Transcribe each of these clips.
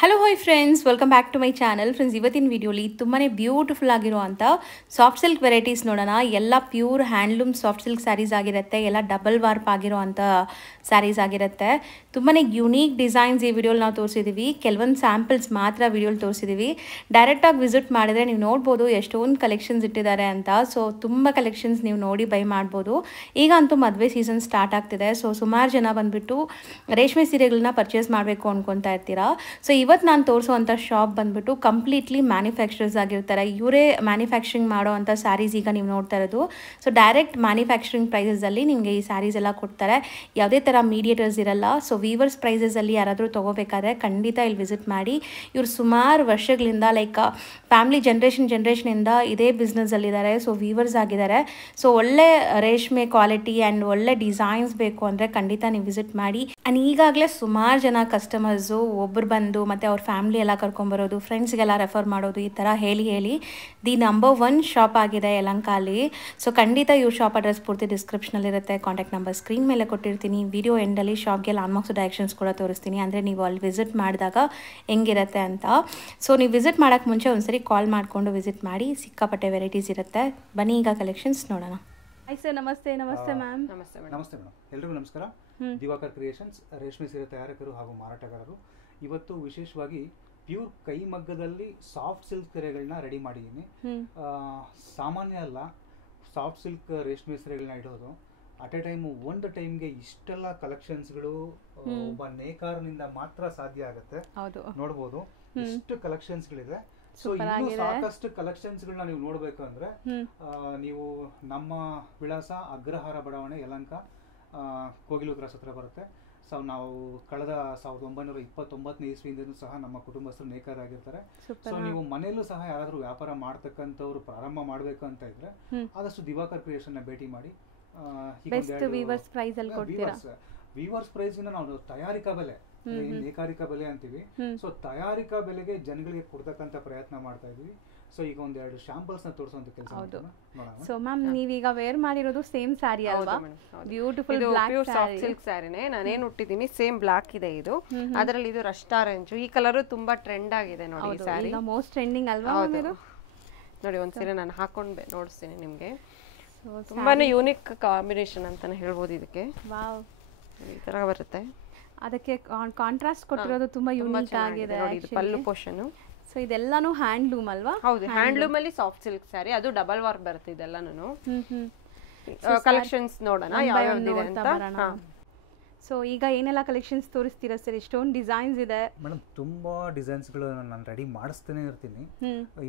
Hello hi friends, welcome back to my channel. Friends, ಇವತ್ತಿನ ವಿಡಿಯೋಲಿ ತುಂಬಾ ಬ್ಯೂಟಿಫುಲ್ ಆಗಿರುವಂಥ ಸಾಫ್ಟ್ ಸಿಲ್ಕ್ ವೆರೈಟೀಸ್ ನೋಡೋಣ. ಎಲ್ಲ pure handloom soft silk sarees ಆಗಿರುತ್ತೆ. ಎಲ್ಲ ಡಬಲ್ ವಾರ್ಪ್ ಆಗಿರೋವಂಥ ಸ್ಯಾರೀಸ್ ಆಗಿರುತ್ತೆ. ತುಂಬಾ ಯುನೀಕ್ ಡಿಸೈನ್ಸ್ ಈ ವಿಡಿಯೋಲಿ ನಾವು ತೋರಿಸಿದ್ದೀವಿ. ಕೆಲವೊಂದು ಸ್ಯಾಂಪಲ್ಸ್ ಮಾತ್ರ ವಿಡಿಯೋಲಿ ತೋರಿಸಿದ್ದೀವಿ. ಡೈರೆಕ್ಟಾಗಿ ವಿಸಿಟ್ ಮಾಡಿದರೆ ನೀವು ನೋಡ್ಬೋದು ಎಷ್ಟೊಂದು ಕಲೆಕ್ಷನ್ಸ್ ಇಟ್ಟಿದ್ದಾರೆ ಅಂತ. ಸೊ ತುಂಬ ಕಲೆಕ್ಷನ್ಸ್ ನೀವು ನೋಡಿ ಬೈ ಮಾಡ್ಬೋದು. ಈಗ ಅಂತೂ ಮದುವೆ ಸೀಸನ್ ಸ್ಟಾರ್ಟ್ ಆಗ್ತಿದೆ. ಸೊ ಸುಮಾರು ಜನ ಬಂದುಬಿಟ್ಟು ರೇಷ್ಮೆ ಸೀರೆಗಳನ್ನ ಪರ್ಚೇಸ್ ಮಾಡಬೇಕು ಅಂದ್ಕೊತಾ ಇರ್ತೀರಾ. ಸೊ ಇವತ್ತು ನಾನು ತೋರಿಸುವಂಥ ಶಾಪ್ ಬಂದುಬಿಟ್ಟು ಕಂಪ್ಲೀಟ್ಲಿ ಮ್ಯಾನುಫ್ಯಾಕ್ಚರರ್ಸ್ ಆಗಿರ್ತಾರೆ. ಇವರೇ ಮ್ಯಾನುಫ್ಯಾಕ್ಚರಿಂಗ್ ಮಾಡೋ ಅಂಥ ಸ್ಯಾರೀಸ್ ಈಗ ನೀವು ನೋಡ್ತಾ ಇರೋದು. ಸೊ ಡೈರೆಕ್ಟ್ ಮ್ಯಾನುಫ್ಯಾಕ್ಚರಿಂಗ್ ಪ್ರೈಸಲ್ಲಿ ನಿಮಗೆ ಈ ಸ್ಯಾರೀಸ್ ಎಲ್ಲ ಕೊಡ್ತಾರೆ. ಯಾವುದೇ ಥರ ಮೀಡಿಯೇಟರ್ಸ್ ಇರಲ್ಲ. ಸೊ ವೀವರ್ಸ್ ಪ್ರೈಸಸಲ್ಲಿ ಯಾರಾದರೂ ತೊಗೋಬೇಕಾದ್ರೆ ಖಂಡಿತ ಇಲ್ಲಿ ವಿಸಿಟ್ ಮಾಡಿ. ಇವರು ಸುಮಾರು ವರ್ಷಗಳಿಂದ ಲೈಕ್ ಫ್ಯಾಮಿಲಿ ಜನ್ರೇಷನಿಂದ ಇದೇ ಬಿಸ್ನೆಸ್ಸಲ್ಲಿದ್ದಾರೆ. ಸೊ ವೀವರ್ಸ್ ಆಗಿದ್ದಾರೆ. ಸೊ ಒಳ್ಳೆ ರೇಷ್ಮೆ ಕ್ವಾಲಿಟಿ ಆ್ಯಂಡ್ ಒಳ್ಳೆ ಡಿಸೈನ್ಸ್ ಬೇಕು ಅಂದರೆ ಖಂಡಿತ ನೀವು ವಿಸಿಟ್ ಮಾಡಿ. ಆ್ಯಂಡ್ ಈಗಾಗಲೇ ಸುಮಾರು ಜನ ಕಸ್ಟಮರ್ಸು ಒಬ್ಬರು ಬಂದು ಮತ್ತು ಅವ್ರ ಫ್ಯಾಮಿಲಿ ಎಲ್ಲ ಕರ್ಕೊಂಬರೋದು, ಫ್ರೆಂಡ್ಸ್ಗೆಲ್ಲ ರೆಫರ್ ಮಾಡೋದು, ಈ ಥರ ಹೇಳಿ ದಿ ನಂಬರ್ 1 ಶಾಪ್ ಆಗಿದೆ ಯಲಹಂಕಲ್ಲಿ. ಸೊ ಖಂಡಿತ ಇವ್ರ ಶಾಪ್ ಅಡ್ರೆಸ್ ಪೂರ್ತಿ ಡಿಸ್ಕ್ರಿಪ್ಷನಲ್ಲಿರುತ್ತೆ. ಕಾಂಟ್ಯಾಕ್ಟ್ ನಂಬರ್ ಸ್ಕ್ರೀನ್ ಮೇಲೆ ಕೊಟ್ಟಿರ್ತೀನಿ. ವಿಡಿಯೋ ಎಂಡಲ್ಲಿ ಶಾಪ್ಗೆ ಲ್ಯಾಂಡ್ಮಾರ್ಕ್ಸ್ ಡೈರೆಕ್ಷನ್ಸ್ ಕೂಡ ತೋರಿಸ್ತೀನಿ. ಅಂದರೆ ನೀವು ಅಲ್ಲಿ ವಿಸಿಟ್ ಮಾಡಿದಾಗ ಹೆಂಗಿರುತ್ತೆ ಅಂತ. ಸೊ ನೀವು ವಿಸಿಟ್ ಮಾಡೋಕ್ಕೆ ಮುಂಚೆ ಒಂದ್ಸರಿ ಕಾಲ್ ಮಾಡಿಕೊಂಡು ವಿಸಿಟ್ ಮಾಡಿ. ಸಿಕ್ಕಾಪಟ್ಟೆ ವೆರೈಟೀಸ್ ಇರುತ್ತೆ. ಬನ್ನಿ ಈಗ ಕಲೆಕ್ಷನ್ಸ್ ನೋಡೋಣ. ಹಾಯ್ ಸರ್, ನಮಸ್ತೆ. ನಮಸ್ತೆ ಮ್ಯಾಮ್. ನಮಸ್ತೆ ಮೇಡಮ್. ಎಲ್ರಿಗೂ ನಮಸ್ಕಾರ. ದಿವಾಕರ್ ಕ್ರಿಯೇಷನ್ಸ್ ರೇಷ್ಮೆ ಸೀರೆ ತಯಾರಕರು ಹಾಗೂ ಮಾರಾಟಗಾರರು. ಇವತ್ತು ವಿಶೇಷವಾಗಿ ಪ್ಯೂರ್ ಕೈಮಗ್ಗದಲ್ಲಿ ಸಾಫ್ಟ್ ಸಿಲ್ಕ್ ಸೀರೆಗಳನ್ನ ರೆಡಿ ಮಾಡಿದ್ದೀನಿ. ಸಾಮಾನ್ಯ ಅಲ್ಲ ಸಾಫ್ಟ್ ಸಿಲ್ಕ್ ರೇಷ್ಮೆ ಸೀರೆಗಳನ್ನ ಇಡೋದು. ಅಟ್ ಎ ಒಂದು ಟೈಮ್ಗೆ ಇಷ್ಟೆಲ್ಲ ಕಲೆಕ್ಷನ್ಸ್ಗಳು ಒಬ್ಬ ನೇಕಾರನಿಂದ ಮಾತ್ರ ಸಾಧ್ಯ ಆಗುತ್ತೆ. ನೋಡ್ಬೋದು ಇಷ್ಟು ಕಲೆಕ್ಷನ್ಸ್ಗಳಿದೆ. ಸೊ ಇನ್ನೂ ಸಾಕಷ್ಟು ಕಲೆಕ್ಷನ್ಸ್ಗಳನ್ನ ನೀವು ನೋಡ್ಬೇಕು ಅಂದ್ರೆ ನೀವು ನಮ್ಮ ವಿಳಾಸ ಅಗ್ರಹಾರ ಬಡಾವಣೆ ಯಲಹಂಕ ಕೋಗಿಲು ಕ್ರಾಸ್ ಹತ್ರ ಬರುತ್ತೆ. ಸೊ ನಾವು ಕಳೆದ 1929ನೇ ಇಸ್ವಿಯಿಂದನೂ ಸಹ ನಮ್ಮ ಕುಟುಂಬಸ್ಥರು ನೇಕಾರಾಗಿರ್ತಾರೆ. ಸೊ ನೀವು ಮನೆಯಲ್ಲೂ ಸಹ ಯಾರಾದ್ರೂ ವ್ಯಾಪಾರ ಮಾಡ್ತಕ್ಕಂಥವ್ರು ಪ್ರಾರಂಭ ಮಾಡ್ಬೇಕು ಅಂತ ಇದ್ರೆ ಆದಷ್ಟು ದಿವಾಕರ್ ಕ್ರಿಯೇಷನ್ ನ ಭೇಟಿ ಮಾಡಿ. ವೀವರ್ಸ್ ಪ್ರೈಸ್ ನಾವು ತಯಾರಿಕಾ ಬೆಲೆ, ನೇಕಾರಿಕಾ ಬೆಲೆ ಅಂತೀವಿ. ಸೊ ತಯಾರಿಕಾ ಬೆಲೆಗೆ ಜನಗಳಿಗೆ ಕೊಡ್ತಕ್ಕಂತ ಪ್ರಯತ್ನ ಮಾಡ್ತಾ ಇದೀವಿ. ಸೊ ಈಗ ಒಂದೆರಡು ಶಾಂಪಲ್ಸ್ ನ ತೋರಿಸುವಂತ ಕೆಲಸ ಮಾಡೋಣ. ಸೊ ಮ್ಯಾಮ್, ನೀವೀಗ ವೇರ್ ಮಾಡಿರೋದು ಸೇಮ್ ಸ್ಯಾರಿ ಅಲ್ವಾ? ಬ್ಯೂಟಿಫುಲ್ ಬ್ಲಾಕ್ ಸಾಫ್ಟ್ ಸಿಲ್ಕ್ ಸ್ಯಾರಿನೇ ನಾನೇನು ಉಟ್ಟಿದ್ದೀನಿ. ಸೇಮ್ ಬ್ಲಾಕ್ ಇದೆ ಇದು. ಅದರಲ್ಲಿ ಇದು ರಸ್ಟ್ ಆರೆಂಜ್. ಈ ಕಲರ್ ತುಂಬಾ ಟ್ರೆಂಡ್ ಆಗಿದೆ ನೋಡಿ. ಈ ಸ್ಯಾರಿ ಈಗ ಮೋಸ್ಟ್ ಟ್ರೆಂಡಿಂಗ್ ಅಲ್ವಾ ಇದು? ನೋಡಿ ಒಂದ್ಸರಿ ನಾನು ಹಾಕೊಂಡು ನೋಡಿಸ್ತೀನಿ ನಿಮ್ಗೆ. ತುಂಬಾನೇ ಯೂನಿಕ್ ಕಾಂಬಿನೇಷನ್ ಅಂತಾನೆ ಹೇಳ್ಬೋದು. ಇದಕ್ಕೆ ವಾವ್, ಈ ತರ ಬರುತ್ತೆ. ಅದಕ್ಕೆ ಕಾಂಟ್ರಾಸ್ಟ್ ಕೊಟ್ಟಿರೋದು ತುಂಬಾ ಯೂನಿಕ್ ಆಗಿದೆ. ಇದು ಪಲ್ಲು ಪೋರ್ಷನ್. ಸೊ ಇದೆಲ್ಲಾನು ಹ್ಯಾಂಡ್ಲೂಮ್ ಅಲ್ವಾ? ಹೌದು, ಹ್ಯಾಂಡ್ಲೂಮ್ ಅಲ್ಲಿ ಸಾಫ್ಟ್ ಸಿಲ್ಕ್ ಸ್ಯಾರಿ. ಅದು ಡಬಲ್ ವಾರ್ಪ್ ಬರುತ್ತೆ ಇದೆಲ್ಲಾನು. ಕಲೆಕ್ಷನ್ಸ್ ನೋಡೋಣ ಯಾವ ಯಾವ್ದಿದೆ ಅಂತ. ಸೊ ಈಗ ಏನೆಲ್ಲ ಕಲೆಕ್ಷನ್ಸ್ ತೋರಿಸ್ತೀರಾ ಸರ್? ಎಷ್ಟೊಂದು ಡಿಸೈನ್ಸ್ ಇದೆ ಮೇಡಮ್. ತುಂಬಾ ಡಿಸೈನ್ಸ್ಗಳು ನಾನು ರೆಡಿ ಮಾಡಿಸ್ತಾನೆ ಇರ್ತೀನಿ.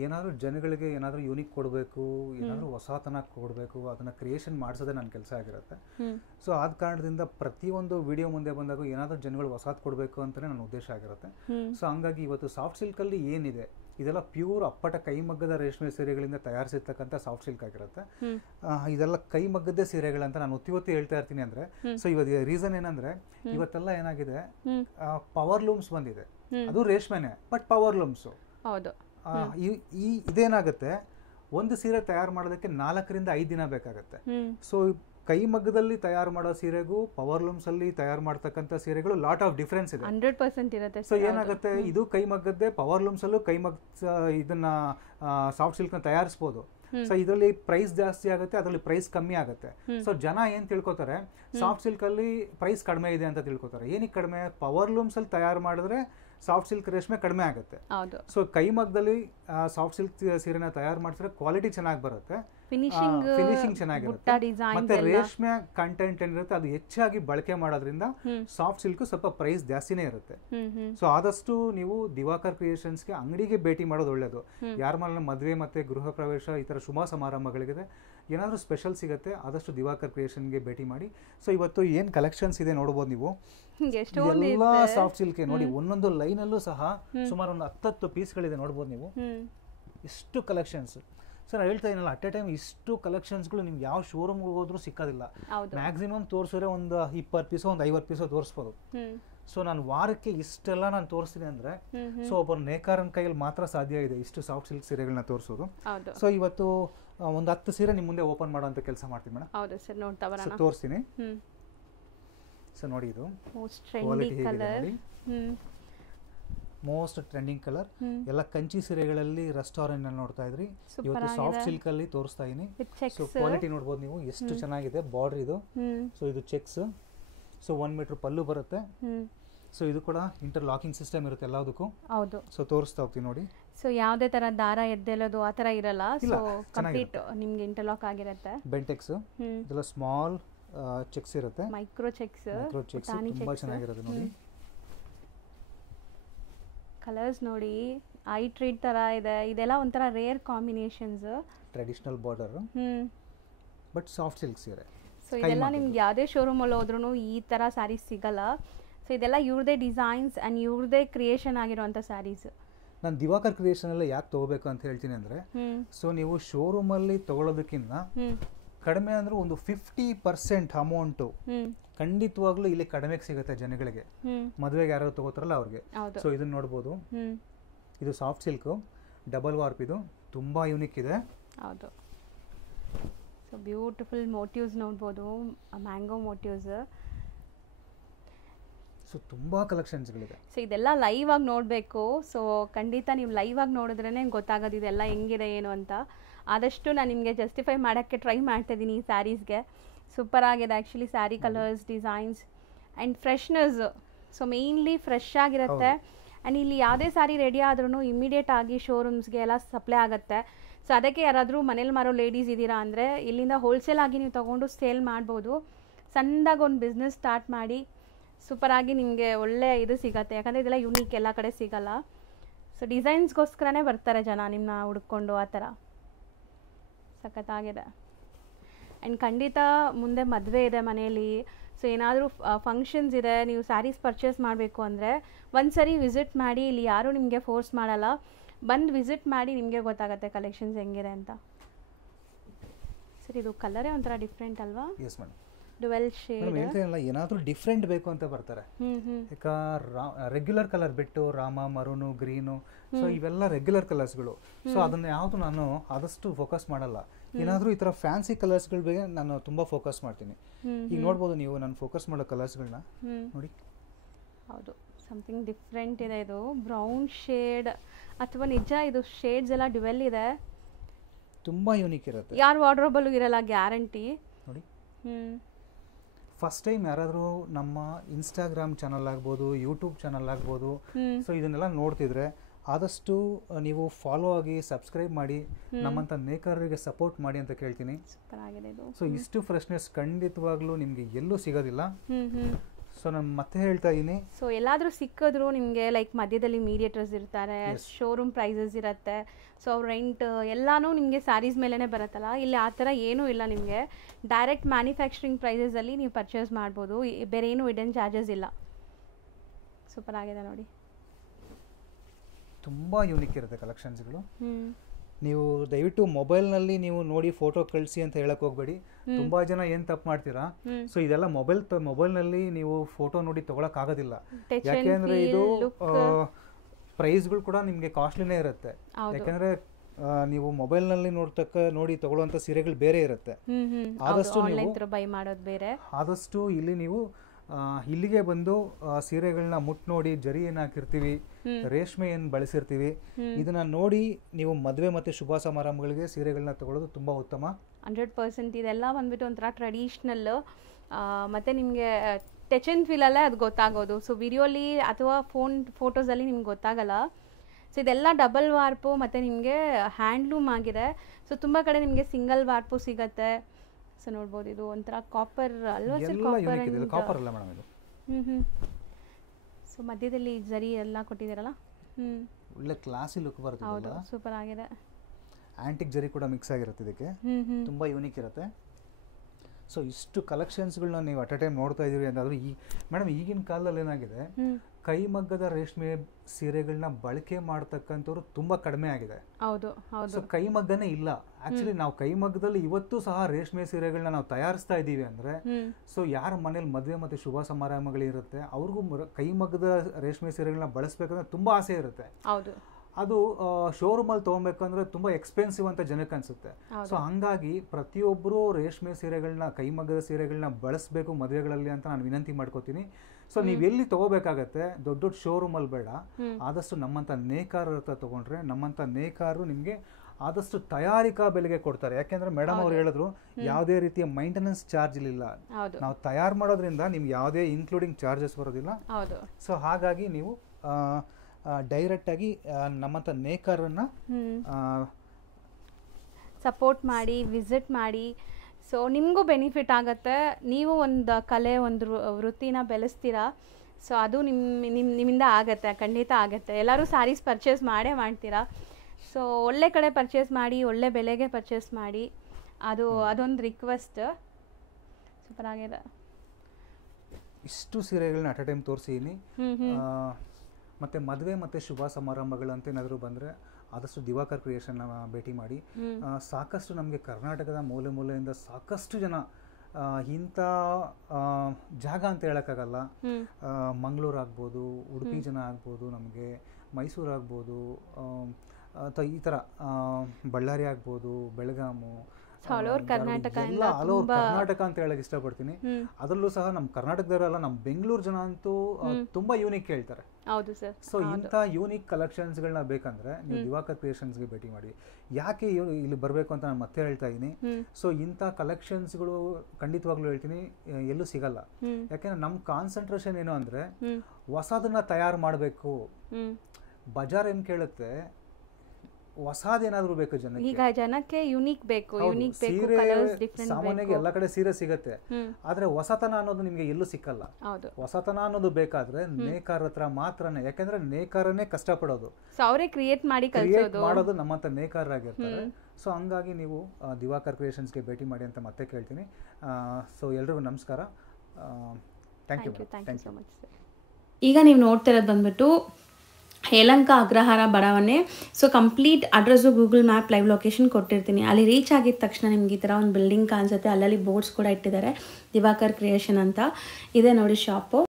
ಏನಾದ್ರು ಜನಗಳಿಗೆ ಏನಾದ್ರು ಯೂನಿಕ್ ಕೊಡಬೇಕು, ಏನಾದ್ರು ಹೊಸತನ ಕೊಡಬೇಕು, ಅದನ್ನ ಕ್ರಿಯೇಷನ್ ಮಾಡಿಸೋದೇ ನನ್ನ ಕೆಲಸ ಆಗಿರುತ್ತೆ. ಸೊ ಆದ ಕಾರಣದಿಂದ ಪ್ರತಿಯೊಂದು ವಿಡಿಯೋ ಮುಂದೆ ಬಂದಾಗ ಏನಾದ್ರು ಜನಗಳು ಹೊಸತ್ ಕೊಡಬೇಕು ಅಂತಾನೆ ನನ್ನ ಉದ್ದೇಶ ಆಗಿರುತ್ತೆ. ಸೊ ಹಂಗಾಗಿ ಇವತ್ತು ಸಾಫ್ಟ್ ಸಿಲ್ಕ್ ಅಲ್ಲಿ ಏನಿದೆ ಇದೆಲ್ಲ ಪ್ಯೂರ್ ಅಪ್ಪಟ ಕೈಮಗ್ಗದ ರೇಷ್ಮೆ ಸೀರೆಗಳಿಂದ ತಯಾರಿಸಿರ್ತಕ್ಕಂಥ ಸಾಫ್ಟ್ ಸಿಲ್ಕ್ ಆಗಿರುತ್ತೆ. ಇದೆಲ್ಲ ಕೈಮಗ್ಗದ ಸೀರೆಗಳಂತ ನಾನು ಒತ್ತಿ ಹೇಳ್ತಾ ಇರ್ತೀನಿ. ಅಂದ್ರೆ ಸೊ ಇವತ್ತು ರೀಸನ್ ಏನಂದ್ರೆ ಇವತ್ತೆಲ್ಲ ಏನಾಗಿದೆ, ಪವರ್ ಲೂಮ್ಸ್ ಬಂದಿದೆ. ಅದು ರೇಷ್ಮೆನೆ, ಬಟ್ ಪವರ್ ಲೂಮ್ಸ್. ಇದೇನಾಗುತ್ತೆ, ಒಂದು ಸೀರೆ ತಯಾರು ಮಾಡೋದಕ್ಕೆ 4 ರಿಂದ 5 ದಿನ ಬೇಕಾಗುತ್ತೆ. ಸೊ ಕೈಮಗ್ಗದಲ್ಲಿ ತಯಾರು ಮಾಡೋ ಸೀರೆಗೂ ಪವರ್ ಲೂಮ್ಸ್ ಅಲ್ಲಿ ತಯಾರು ಮಾಡ್ತಕ್ಕಂಥ ಸೀರೆಗಳು ಲಾಟ್ ಆಫ್ ಡಿಫರೆನ್ಸ್ ಇದೆ. 100% ಇರುತ್ತೆ. ಸೊ ಏನಾಗುತ್ತೆ, ಇದು ಕೈಮಗ್ಗದ್ದೇ, ಪವರ್ ಲೂಮ್ಸ್ ಅಲ್ಲೂ ಇದನ್ನ ಸಾಫ್ಟ್ ಸಿಲ್ಕ್ ನ ತಯಾರಿಸಬಹುದು. ಸೊ ಇದರಲ್ಲಿ ಪ್ರೈಸ್ ಜಾಸ್ತಿ ಆಗುತ್ತೆ, ಅದರಲ್ಲಿ ಪ್ರೈಸ್ ಕಮ್ಮಿ ಆಗುತ್ತೆ. ಸೊ ಜನ ಏನ್ ತಿಳ್ಕೊತಾರೆ, ಸಾಫ್ಟ್ ಸಿಲ್ಕ್ ಅಲ್ಲಿ ಪ್ರೈಸ್ ಕಡಿಮೆ ಇದೆ ಅಂತ ತಿಳ್ಕೊತಾರೆ. ಏನಕ್ಕೆ ಕಡಿಮೆ? ಪವರ್ ಲೂಮ್ಸ್ ಅಲ್ಲಿ ತಯಾರು ಮಾಡಿದ್ರೆ ಸಾಫ್ಟ್ ಸಿಲ್ಕ್ ರೇಷ್ಮೆ ಕಡಿಮೆ ಆಗುತ್ತೆ. ಸೊ ಕೈಮಗ್ಗದಲ್ಲಿ ಸಾಫ್ಟ್ ಸಿಲ್ಕ್ ಸೀರೆನ ತಯಾರು ಮಾಡಿದ್ರೆ ಕ್ವಾಲಿಟಿ ಚೆನ್ನಾಗಿ ಬರುತ್ತೆ, ಫಿನಿಶಿಂಗ್ ಚೆನ್ನಾಗಿರುತ್ತೆ. ಮತ್ತೆ ರೇಷ್ಮೆ ಕಂಟೆಂಟ್ ಏನಿರುತ್ತೆ ಅದು ಹೆಚ್ಚಾಗಿ ಬಳಕೆ ಮಾಡೋದ್ರಿಂದ ಸಾಫ್ಟ್ ಸಿಲ್ಕ್ ಸ್ವಲ್ಪ ಪ್ರೈಸ್ ಜಾಸ್ತಿನೇ ಇರುತ್ತೆ. ಸೊ ಆದಷ್ಟು ನೀವು ದಿವಾಕರ್ ಕ್ರಿಯೇಷನ್ಸ್ ಗೆ ಅಂಗಡಿಗೆ ಭೇಟಿ ಮಾಡೋದು ಒಳ್ಳೇದು. ಯಾರ ಮೇಲೆ ಮದುವೆ ಮತ್ತೆ ಗೃಹ ಪ್ರವೇಶ ಈ ತರ ಶುಭ ಸಮಾರಂಭಗಳಿಗೆ ಏನಾದ್ರೂ ಸ್ಪೆಷಲ್ ಸಿಗುತ್ತೆ, ಆದಷ್ಟು ದಿವಾಕರ್ ಕ್ರಿಯೇಷನ್ ಗೆ ಭೇಟಿ ಮಾಡಿ. ಸೊ ಇವತ್ತು ಏನ್ ಕಲೆಕ್ಷನ್ಸ್ ಇದೆ ನೋಡಬಹುದು ನೀವು. ಎಲ್ಲಾ ಸಾಫ್ಟ್ ಸಿಲ್ಕ್ ನೋಡಿ, ಒಂದೊಂದು ಲೈನ್ ಅಲ್ಲೂ ಸಹ ಸುಮಾರು ಒಂದು 10 ಪೀಸ್ಗಳಿದೆ ನೋಡಬಹುದು ನೀವು. ಎಷ್ಟು ಕಲೆಕ್ಷನ್ಸ್. ಸೊ ನಾನು ಹೇಳ್ತಾ ಇದ್ದೀನಲ್ಲ, ಅಟ್ ಎ ಟೈಮ್ ಇಷ್ಟು ಕಲೆಕ್ಷನ್ಸ್ಗಳು ನಿಮ್ಗೆ ಯಾವ ಶೋರೂಮ್ಗೆ ಹೋದ್ರೂ ಸಿಕ್ಕೋದಿಲ್ಲ. ಮ್ಯಾಕ್ಸಿಮಮ್ ತೋರಿಸಿದ್ರೆ ಒಂದು 20 ಪೀಸೋ ಒಂದು 50 ಪೀಸೋ ತೋರಿಸ್ಬೋದು. ಸೊ ನಾನು ವಾರಕ್ಕೆ ಇಷ್ಟೆಲ್ಲ ನಾನು ತೋರಿಸ್ತೀನಿ ಅಂದ್ರೆ ಸೊ ಒಬ್ಬ ನೇಕಾರನ ಕೈಯಲ್ಲಿ ಮಾತ್ರ ಸಾಧ್ಯ ಇದೆ ಇಷ್ಟು ಸಾಫ್ಟ್ ಸಿಲ್ಕ್ ಸೀರೆಗಳನ್ನ ತೋರಿಸೋದು. ಸೊ ಇವತ್ತು ಒಂದು 10 ಸೀರೆ ನಿಮ್ಮ ಮುಂದೆ ಓಪನ್ ಮಾಡುವಂತ ಕೆಲಸ ಮಾಡ್ತೀನಿ ಮೇಡಮ್. ಹೌದು ಸರ್, ನೋಡ್ತಾ ಬರೋಣ. ತೋರಿಸ್ತೀನಿ. ಸೊ ನೋಡಿ, ಇದು ಕ್ವಾಲಿಟಿ ಹೇಗಿದೆ ನೋಡಿ. Most trending colour. ಎಲ್ಲ ಕಂಚಿ ಸೀರೆಗಳಲ್ಲಿ ರೆಸ್ಟೋರೆಂಟ್ ಅಲ್ಲಿ ನೋಡ್ತಾ ಇದ್ರಿ, ಇವತ್ತು ಸಾಫ್ಟ್ ಸಿಲ್ಕ್ ಅಲ್ಲಿ ತೋರಿಸ್ತಾ ಇದೀನಿ. ಸೊ ಕ್ವಾಲಿಟಿ ನೋಡ್ಬೋದು ನೀವು ಎಷ್ಟು ಚೆನ್ನಾಗಿದೆ. ಬಾರ್ಡರ್ ಇದು, ಸೊ ಇದು ಚೆಕ್ಸ್. ಸೊ 1 ಮೀಟರ್ ಪಲ್ಲು ಬರುತ್ತೆ. ಸೊ ಇದು ಕೂಡ ಇಂಟರ್ ಲಾಕಿಂಗ್ ಸಿಸ್ಟಮ್ ಇರುತ್ತೆ ಎಲ್ಲದಕ್ಕೂ. ಹೌದು. ಸೊ ತೋರಿಸ್ತಾ ಹೋಗ್ತೀನಿ ನೋಡಿ. ಸೊ ಯಾವುದೇ ತರ ದಾರ ಎದ್ದೇಳೋದು ಆ ತರ ಇರಲ್ಲ. ಸೊ ಕಂಪ್ಲೀಟ್ ನಿಮ್ಗೆ ಇಂಟರ್ಲಾಕ್ ಆಗಿರುತ್ತೆ. ಬೆಂಟೆಕ್ಸ್ ಇದೆಲ್ಲ ಸ್ಮಾಲ್ ಚೆಕ್ಸ್ ಇರುತ್ತೆ, ಮೈಕ್ರೋ ಚೆಕ್ಸ್ ತುಂಬಾ ಚೆನ್ನಾಗಿರುತ್ತೆ ನೋಡಿ. ಕಲರ್ಸ್ ನೋಡಿ, ಐ ಟ್ರೀಟ್ ತರ ಇದೆ. ಇದೆಲ್ಲ ಒಂಥರ rare combinations. Traditional border but soft silk ಸೀರೆ. ಸೊ ಇದೆಲ್ಲ ನಿಮ್ಗೆ ಯಾವುದೇ ಶೋರೂಮ್ ಅಲ್ಲಿ ಹೋದ್ರೂ ಈ ತರ ಸ್ಯಾರೀಸ್ ಸಿಗಲ್ಲ. ಸೊ ಇದೆಲ್ಲ ಇವ್ರದೇ ಡಿಸೈನ್ಸ್ ಅಂಡ್ ಇವ್ರದೇ ಕ್ರಿಯೇಷನ್ ಆಗಿರುವಂತ ಸ್ಯಾರೀಸ್. ನಾನು ದಿವಾಕರ್ ಕ್ರಿಯೇಷನ್ ಎಲ್ಲ ಯಾಕೆ ತಗೋಬೇಕು ಅಂತ ಹೇಳ್ತೀನಿ ಅಂದ್ರೆ, ಸೊ ನೀವು ಶೋರೂಮ್ ಅಲ್ಲಿ ತಗೊಳ್ಳೋದಕ್ಕಿಂತ ಕಡಿಮೆ ಅಂದ್ರೆ ಒಂದು 50% ಅಮೌಂಟ್ ಖಂಡಿತವಾಗ್ಲೂ ಇಲ್ಲಿ ಕಡಿಮೆಗೆ ಸಿಗುತ್ತೆ ಜನಗಳಿಗೆ. ಮದುವೆಗೆ ಯಾರು ತಗೋತಾರಲ್ಲ ಅವ್ರಿಗೆ. ಸೊ ಇದನ್ನ ನೋಡ್ಬೋದು, ಇದು ಸಾಫ್ಟ್ ಸಿಲ್ಕ್ ಡಬಲ್ ವಾರ್ಪ್. ಇದು ತುಂಬಾ ಯೂನಿಕ್ ಇದೆ. ಹೌದು. ಸೊ ಬ್ಯೂಟಿಫುಲ್ ಮೋಟಿವ್ಸ್ ನೋಡ್ಬೋದು, ಮ್ಯಾಂಗೋ ಮೋಟಿವ್ಸ್. ಸೊ ತುಂಬಾ ಕಲೆಕ್ಷನ್ಸ್ಗಳಿದೆ. ಸೊ ಇದೆಲ್ಲ ಲೈವ್ ಆಗಿ ನೋಡಬೇಕು. ಸೊ ಖಂಡಿತ ನೀವು ಲೈವ್ ಆಗಿ ನೋಡಿದ್ರೇ ಗೊತ್ತಾಗೋದು ಇದೆಲ್ಲ ಹೆಂಗಿದೆ ಏನು ಅಂತ. ಆದಷ್ಟು ನಾನು ನಿಮಗೆ ಜಸ್ಟಿಫೈ ಮಾಡೋಕ್ಕೆ ಟ್ರೈ ಮಾಡ್ತಾ ಇದ್ದೀನಿ ಈ ಸ್ಯಾರೀಸ್ಗೆ. ಸೂಪರ್ ಆಗಿದೆ actually sari colours, designs and freshness. So mainly fresh ಆಗಿರುತ್ತೆ. ಆ್ಯಂಡ್ ಇಲ್ಲಿ ಯಾವುದೇ ಸ್ಯಾರಿ ರೆಡಿ ಆದ್ರೂ ಇಮಿಡಿಯೇಟ್ ಆಗಿ ಶೋರೂಮ್ಸ್ಗೆ ಎಲ್ಲ ಸಪ್ಲೈ ಆಗುತ್ತೆ. ಸೊ ಅದಕ್ಕೆ ಯಾರಾದರೂ ಮನೇಲಿ ಮಾರೋ ಲೇಡೀಸ್ ಇದ್ದೀರಾ ಅಂದರೆ ಇಲ್ಲಿಂದ ಹೋಲ್ಸೇಲ್ ಆಗಿ ನೀವು ತೊಗೊಂಡು ಸೇಲ್ ಮಾಡ್ಬೋದು. ಸಣ್ಣದಾಗಿ ಒಂದು ಬಿಸ್ನೆಸ್ ಸ್ಟಾರ್ಟ್ ಮಾಡಿ ಸೂಪರಾಗಿ ನಿಮಗೆ ಒಳ್ಳೆ ಇದು ಸಿಗುತ್ತೆ. ಯಾಕಂದರೆ ಇದೆಲ್ಲ ಯೂನಿಕ್, ಎಲ್ಲ ಕಡೆ ಸಿಗಲ್ಲ. ಸೊ ಡಿಸೈನ್ಸ್ಗೋಸ್ಕರನೇ ಬರ್ತಾರೆ ಜನ ನಿಮ್ಮನ್ನ ಹುಡ್ಕೊಂಡು. ಆ ಥರ ಸಖತ್ತಾಗಿದೆ. ಆ್ಯಂಡ್ ಖಂಡಿತ ಮುಂದೆ ಮದುವೆ ಇದೆ ಮನೆಯಲ್ಲಿ, ಸೊ ಏನಾದರೂ ಫಂಕ್ಷನ್ಸ್ ಇದೆ, ನೀವು ಸ್ಯಾರೀಸ್ ಪರ್ಚೇಸ್ ಮಾಡಬೇಕು ಅಂದರೆ ಒಂದು ಸರಿ ವಿಸಿಟ್ ಮಾಡಿ. ಇಲ್ಲಿ ಯಾರೂ ನಿಮಗೆ ಫೋರ್ಸ್ ಮಾಡಲ್ಲ. ಬಂದು ವಿಸಿಟ್ ಮಾಡಿ, ನಿಮಗೆ ಗೊತ್ತಾಗುತ್ತೆ ಕಲೆಕ್ಷನ್ಸ್ ಹೆಂಗಿದೆ ಅಂತ. ಸರ್ ಇದು ಕಲರೇ ಒಂಥರ ಡಿಫ್ರೆಂಟ್ ಅಲ್ವಾ? Yes madam. ಡುವೆಲ್ ಶೇಡ್ ಏನಾದರೂ ಡಿಫ್ರೆಂಟ್ ಬೇಕು ಅಂತ ಬರ್ತಾರೆ. ಈಗ ರೆಗ್ಯುಲರ್ ಕಲರ್ ಬಿಟ್ಟು ರಾಮ, ಮರೂನು, ಗ್ರೀನು, ಸೊ ಇವೆಲ್ಲ ರೆಗ್ಯುಲರ್ ಕಲರ್ಸ್ಗಳು. ಸೊ ಅದನ್ನ ಯಾವುದು ನಾನು ಆದಷ್ಟು ಫೋಕಸ್ ಮಾಡಲ್ಲ. ಏನಾದರೂ ಈ ಥರ ಫ್ಯಾನ್ಸಿ ಕಲರ್ಸ್ಗಳ ಬಗ್ಗೆ ನಾನು ತುಂಬ ಫೋಕಸ್ ಮಾಡ್ತೀನಿ. ಈಗ ನೋಡ್ಬೋದು ನೀವು ನಾನು ಫೋಕಸ್ ಮಾಡೋ ಕಲರ್ಸ್ಗಳನ್ನ ನೋಡಿ. ಹೌದು, ಸಮಥಿಂಗ್ ಡಿಫ್ರೆಂಟ್ ಇದೆ. ಇದು ಬ್ರೌನ್ ಶೇಡ್ ಅಥವಾ ನಿಜ ಇದು ಶೇಡ್ಸ್ ಎಲ್ಲ ಡುವೆಲ್ ಇದೆ. ತುಂಬ ಯೂನಿಕ್ ಇರುತ್ತೆ. ಯಾರು ವಾರ್ಡ್ರೋಬಲ್ಲೂ ಇರಲ್ಲ, ಗ್ಯಾರಂಟಿ ನೋಡಿ. ಫಸ್ಟ್ ಟೈಮ್ ಯಾರಾದರೂ ನಮ್ಮ ಇನ್ಸ್ಟಾಗ್ರಾಮ್ ಚಾನಲ್ ಆಗ್ಬೋದು, ಯೂಟ್ಯೂಬ್ ಚಾನಲ್ ಆಗ್ಬೋದು, ಸೊ ಇದನ್ನೆಲ್ಲ ನೋಡ್ತಿದ್ರೆ ಆದಷ್ಟು ನೀವು ಫಾಲೋ ಆಗಿ ಸಬ್ಸ್ಕ್ರೈಬ್ ಮಾಡಿ ನಮ್ಮಂಥ ನೇಕಾರರಿಗೆ ಸಪೋರ್ಟ್ ಮಾಡಿ ಅಂತ ಕೇಳ್ತೀನಿ. ಸೊ ಇಷ್ಟು ಫ್ರೆಶ್ನೆಸ್ ಖಂಡಿತವಾಗ್ಲೂ ನಿಮಗೆ ಎಲ್ಲೂ ಸಿಗೋದಿಲ್ಲ. ಸೊ ನಾನು ಮತ್ತೆ ಹೇಳ್ತಾ ಇದ್ದೀನಿ, ಸೊ ಎಲ್ಲಾದರೂ ಸಿಕ್ಕಿದ್ರು ನಿಮಗೆ ಲೈಕ್ ಮಧ್ಯದಲ್ಲಿ ಮೀಡಿಯೇಟರ್ಸ್ ಇರ್ತಾರೆ, ಶೋರೂಮ್ ಪ್ರೈಸಸ್ ಇರುತ್ತೆ, ಸೊ ಅವ್ರ ರೆಂಟ್ ಎಲ್ಲಾನು ನಿಮಗೆ ಸ್ಯಾರೀಸ್ ಮೇಲೇ ಬರುತ್ತಲ್ಲ. ಇಲ್ಲಿ ಆ ಥರ ಏನೂ ಇಲ್ಲ. ನಿಮಗೆ ಡೈರೆಕ್ಟ್ ಮ್ಯಾನುಫ್ಯಾಕ್ಚರಿಂಗ್ ಪ್ರೈಸಸಲ್ಲಿ ನೀವು ಪರ್ಚೇಸ್ ಮಾಡ್ಬೋದು. ಬೇರೆ ಏನೂ ಹಿಡನ್ ಚಾರ್ಜಸ್ ಇಲ್ಲ. ಸೂಪರ್ ಆಗಿದೆ ನೋಡಿ. ತುಂಬ ಯೂನಿಕ್ ಇರುತ್ತೆ ಕಲೆಕ್ಷನ್ಸ್ಗಳು. ನೀವು ದಯವಿಟ್ಟು ಮೊಬೈಲ್ನಲ್ಲಿ ನೀವು ನೋಡಿ ಫೋಟೋ ಕಳಿಸಿ ಅಂತ ಹೇಳಕ್ ಹೋಗ್ಬೇಡಿ. ತುಂಬಾ ಜನ ಏನ್ ತಪ್ಪು ಮಾಡ್ತೀರಾ, ಸೊ ಇದೆಲ್ಲ ಮೊಬೈಲ್ನಲ್ಲಿ ನೀವು ಫೋಟೋ ನೋಡಿ ತಗೊಳಕ್ ಆಗೋದಿಲ್ಲ. ಯಾಕೆಂದ್ರೆ ಇದು ಪ್ರೈಸ್ಗಳು ಕೂಡ ನಿಮ್ಗೆ ಕಾಸ್ಟ್ಲಿನೇ ಇರುತ್ತೆ. ಯಾಕೆಂದ್ರೆ ನೀವು ಮೊಬೈಲ್ನಲ್ಲಿ ನೋಡಿ ತಗೊಳ್ಳುವಂತ ಸೀರೆಗಳು ಬೇರೆ ಇರುತ್ತೆ. ಆದಷ್ಟು ಇಲ್ಲಿ ನೀವು ಇಲ್ಲಿಗೆ ಬಂದು ಸೀರೆಗಳನ್ನ ಮುಟ್ ನೋಡಿ, ಜರಿ ಏನ್ ಹಾಕಿರ್ತೀವಿ, ರೇಷ್ಮೆ ಏನ್ ಬಳಸಿರ್ತೀವಿ, ಇದನ್ನ ನೋಡಿ ನೀವು ಮದುವೆ ಮತ್ತೆ ಶುಭ ಸಮಾರಂಭಗಳಿಗೆ ಸೀರೆಗಳನ್ನ ತಗೊಳ್ಳೋದು ತುಂಬಾ ಉತ್ತಮ. 100% ಇದೆಲ್ಲ ಬಂದ್ಬಿಟ್ಟು ಒಂಥರ ಟ್ರೆಡಿಷ್ನಲ್. ಮತ್ತೆ ನಿಮಗೆ ಟಚ್ ಅಂಡ್ ಫೀಲ್ ಅಲ್ಲೇ ಅದು ಗೊತ್ತಾಗೋದು. ಸೊ ವಿಡಿಯೋಲಿ ಅಥವಾ ಫೋಟೋಸಲ್ಲಿ ನಿಮ್ಗೆ ಗೊತ್ತಾಗಲ್ಲ. ಸೊ ಇದೆಲ್ಲ ಡಬಲ್ ವಾರ್ಪು ಮತ್ತು ನಿಮಗೆ ಹ್ಯಾಂಡ್ಲೂಮ್ ಆಗಿದೆ. ಸೊ ತುಂಬ ಕಡೆ ನಿಮಗೆ ಸಿಂಗಲ್ ವಾರ್ಪು ಸಿಗತ್ತೆ. ಸೊ ನೋಡ್ಬೋದು, ಇದು ಒಂಥರ ಕಾಪರ್ ಅಲ್ವಾ ಸರ್? ಕಾಪರ್ ಅಲ್ಲ ಮೇಡಮ್ ಇದು. ಸೊ ಮಧ್ಯದಲ್ಲಿ ಜರಿ ಎಲ್ಲ ಕೊಟ್ಟಿದ್ದೀರಲ್ಲ, ಒಳ್ಳೆ ಕ್ಲಾಸಿ ಲುಕ್ ಬರುತ್ತೆ. ಹೌದು, ಸೂಪರ್ ಆಗಿದೆ. ಆಂಟಿಕ್ ಜರಿ ಕೂಡ ಮಿಕ್ಸ್ ಆಗಿರುತ್ತೆ ಇದಕ್ಕೆ, ತುಂಬಾ ಯೂನಿಕ್ ಇರುತ್ತೆ. ಸೊ ಇಷ್ಟು ಕಲೆಕ್ಷನ್ಸ್ಗಳನ್ನ ನೀವು ಅಟ್ ಅ ಟೈಮ್ ನೋಡ್ತಾ ಇದೀವಿ ಅಂತಾದ್ರೂ ಮೇಡಮ್ ಈಗಿನ ಕಾಲದಲ್ಲಿ ಏನಾಗಿದೆ, ಕೈಮಗ್ಗದ ರೇಷ್ಮೆ ಸೀರೆಗಳನ್ನ ಬಳಕೆ ಮಾಡ್ತಕ್ಕಂಥವ್ರು ತುಂಬಾ ಕಡಿಮೆ ಆಗಿದೆ. ಹೌದು ಹೌದು. ಸೊ ಕೈಮಗ್ಗನೇ ಇಲ್ಲ. ಆಕ್ಚುಲಿ ನಾವು ಕೈಮಗ್ಗದಲ್ಲಿ ಇವತ್ತು ಸಹ ರೇಷ್ಮೆ ಸೀರೆಗಳನ್ನ ನಾವು ತಯಾರಿಸ್ತಾ ಇದೀವಿ ಅಂದ್ರೆ, ಸೊ ಯಾರ ಮನೇಲಿ ಮದುವೆ ಮತ್ತೆ ಶುಭ ಸಮಾರಂಭಗಳಿರುತ್ತೆ ಅವ್ರಿಗೂ ಕೈಮಗ್ಗದ ರೇಷ್ಮೆ ಸೀರೆಗಳನ್ನ ಬಳಸ್ಬೇಕಂದ್ರೆ ತುಂಬಾ ಆಸೆ ಇರುತ್ತೆ. ಹೌದು. ಅದು ಶೋರೂಮ್ ಅಲ್ಲಿ ತಗೊಬೇಕಂದ್ರೆ ತುಂಬಾ ಎಕ್ಸ್ಪೆನ್ಸಿವ್ ಅಂತ ಜನಕ್ಕೆ ಅನ್ಸುತ್ತೆ. ಸೊ ಹಂಗಾಗಿ ಪ್ರತಿಯೊಬ್ಬರು ರೇಷ್ಮೆ ಸೀರೆಗಳನ್ನ, ಕೈಮಗ್ಗದ ಸೀರೆಗಳನ್ನ ಬಳಸಬೇಕು ಮದುವೆಗಳಲ್ಲಿ ಅಂತ ನಾನು ವಿನಂತಿ ಮಾಡ್ಕೋತೀನಿ. ಸೊ ನೀವು ಎಲ್ಲಿ ತಗೋಬೇಕಾಗತ್ತೆ, ದೊಡ್ಡ ದೊಡ್ಡ ಶೋರೂಮಲ್ಲಿ ಬೇಡ, ಆದಷ್ಟು ನಮ್ಮಂಥ ನೇಕಾರರ ಹತ್ರ ತೊಗೊಂಡ್ರೆ ನಮ್ಮಂಥ ನೇಕಾರರು ನಿಮಗೆ ಆದಷ್ಟು ತಯಾರಿಕಾ ಬೆಲೆಗೆ ಕೊಡ್ತಾರೆ. ಯಾಕೆಂದ್ರೆ ಮೇಡಮ್ ಅವ್ರು ಹೇಳಿದ್ರು ಯಾವುದೇ ರೀತಿಯ ಮೈಂಟೆನೆನ್ಸ್ ಚಾರ್ಜ್ ಇಲ್ಲ, ನಾವು ತಯಾರು ಮಾಡೋದ್ರಿಂದ ನಿಮ್ಗೆ ಯಾವುದೇ ಇನ್ಕ್ಲೂಡಿಂಗ್ ಚಾರ್ಜಸ್ ಬರೋದಿಲ್ಲ. ಸೊ ಹಾಗಾಗಿ ನೀವು ಡೈರೆಕ್ಟಾಗಿ ನಮ್ಮಂಥ ನೇಕಾರರನ್ನ ಸಪೋರ್ಟ್ ಮಾಡಿ, ವಿಸಿಟ್ ಮಾಡಿ. ಸೊ ನಿಮಗೂ ಬೆನಿಫಿಟ್ ಆಗುತ್ತೆ, ನೀವು ಒಂದು ಕಲೆ, ಒಂದು ವೃತ್ತಿನ ಬೆಳೆಸ್ತೀರಾ. ಸೊ ಅದು ನಿಮ್ಮಿಂದ ಆಗತ್ತೆ, ಖಂಡಿತ ಆಗತ್ತೆ. ಎಲ್ಲರೂ ಸ್ಯಾರೀಸ್ ಪರ್ಚೇಸ್ ಮಾಡ್ತೀರಾ. ಸೊ ಒಳ್ಳೆ ಕಡೆ ಪರ್ಚೇಸ್ ಮಾಡಿ, ಒಳ್ಳೆ ಬೆಲೆಗೆ ಪರ್ಚೇಸ್ ಮಾಡಿ. ಅದೊಂದು ರಿಕ್ವೆಸ್ಟ್. ಸೂಪರ್ ಆಗಿದೆ. ಇಷ್ಟು ಸೀರೆಗಳನ್ನ ಅಟ್ ಅ ಟೈಮ್ ತೋರಿಸಿದ್ದೀನಿ. ಮತ್ತು ಮದುವೆ ಮತ್ತು ಶುಭ ಸಮಾರಂಭಗಳಂತ ಏನಾದರೂ ಬಂದರೆ ಆದಷ್ಟು ದಿವಾಕರ್ ಕ್ರಿಯೇಷನ್ನ ಭೇಟಿ ಮಾಡಿ. ಸಾಕಷ್ಟು ನಮಗೆ ಕರ್ನಾಟಕದ ಮೂಲೆ ಮೂಲೆಯಿಂದ ಸಾಕಷ್ಟು ಜನ ಇಂಥ ಜಾಗ ಅಂತ ಹೇಳೋಕ್ಕಾಗಲ್ಲ, ಮಂಗಳೂರು ಆಗ್ಬೋದು, ಉಡುಪಿ ಜನ ಆಗ್ಬೋದು, ನಮಗೆ ಮೈಸೂರು ಆಗ್ಬೋದು, ಅಥವಾ ಈ ಥರ ಬಳ್ಳಾರಿ ಆಗ್ಬೋದು, ಬೆಳಗಾಮು, ಆಲ್ ಓವರ್ ಕರ್ನಾಟಕ ಅಂತ ಹೇಳಕ್ ಇಷ್ಟಪಡ್ತೀನಿ. ಅದರಲ್ಲೂ ಸಹ ನಮ್ಮ ಕರ್ನಾಟಕದವರಲ್ಲ, ನಮ್ಮ ಬೆಂಗಳೂರು ಜನ ಅಂತೂ ತುಂಬಾ ಯೂನಿಕ್ ಹೇಳ್ತಾರೆ. ಹೌದು ಸರ್. ಸೊ ಇಂಥ ಯೂನಿಕ್ ಕಲೆಕ್ಷನ್ಸ್ಗಳನ್ನ ಬೇಕಂದ್ರೆ ನೀವು ದಿವಾಕರ್ ಕ್ರಿಯೇಷನ್ಸ್ಗೆ ಭೇಟಿ ಮಾಡಿ. ಯಾಕೆ ಇಲ್ಲಿ ಬರಬೇಕು ಅಂತ ನಾನು ಮತ್ತೆ ಹೇಳ್ತಾ ಇದ್ದೀನಿ. ಸೊ ಇಂಥ ಕಲೆಕ್ಷನ್ಸ್ಗಳು ಖಂಡಿತವಾಗ್ಲೂ ಹೇಳ್ತೀನಿ ಎಲ್ಲೂ ಸಿಗಲ್ಲ. ಯಾಕೆಂದ್ರೆ ನಮ್ಮ ಕಾನ್ಸಂಟ್ರೇಷನ್ ಏನು ಅಂದ್ರೆ ಹೊಸದನ್ನ ತಯಾರು ಮಾಡಬೇಕು. ಬಜಾರ್ ಏನ್ ಕೇಳುತ್ತೆ, ಹೊಸದೇನಾದ್ರೂ ಬೇಕು ಜನಕ್ಕೆ. ಈಗ ಜನಕ್ಕೆ ಯೂನಿಕ್ ಬೇಕು, ಸಾಮಾನ್ಯವಾಗಿ ಎಲ್ಲ ಕಡೆ ಸೀರೆ ಸಿಗತ್ತೆ, ಆದ್ರೆ ಹೊಸತನ ಅನ್ನೋದು ನಿಮ್ಗೆ ಎಲ್ಲೂ ಸಿಕ್ಕಲ್ಲ. ಹೊಸತನ ಅನ್ನೋದು ಬೇಕಾದ್ರೆ ನೇಕಾರ ಹತ್ರ ಮಾತ್ರನೇ. ಯಾಕಂದ್ರೆ ನೇಕಾರನೇ ಕಷ್ಟಪಡೋದು, ಅವರೇ ಕ್ರಿಯೇಟ್ ಮಾಡೋದು ನಮ್ಮಂತ ನೇಕಾರರಾಗಿರ್ತಾರೆ. ಸೊ ಹಂಗಾಗಿ ನೀವು ದಿವಾಕರ್ ಕ್ರಿಯೇಷನ್ಸ್ಗೆ ಭೇಟಿ ಮಾಡಿ ಅಂತ ಮತ್ತೆ ಕೇಳ್ತೀನಿ. ಸೊ ಎಲ್ರಿಗೂ ನಮಸ್ಕಾರ. Thank you so much. ಈಗ ನೀವು ನೋಡ್ತಿರೋದು ಬಂದ್ಬಿಟ್ಟು ಯಲಹಂಕ ಅಗ್ರಹಾರ ಬಡಾವಣೆ. So complete address Google map live location ಕೊಟ್ಟಿರ್ತೀನಿ. ಅಲ್ಲಿ ರೀಚ್ ಆಗಿದ ತಕ್ಷಣ ನಿಮ್ಗೆ ಈ ಥರ ಒಂದು ಬಿಲ್ಡಿಂಗ್ ಕಾಣಿಸುತ್ತೆ. ಅಲ್ಲಲ್ಲಿ ಬೋರ್ಡ್ಸ್ ಕೂಡ ಇಟ್ಟಿದ್ದಾರೆ, ದಿವಾಕರ್ ಕ್ರಿಯೇಷನ್ ಅಂತ ಇದೆ ನೋಡಿ ಶಾಪು.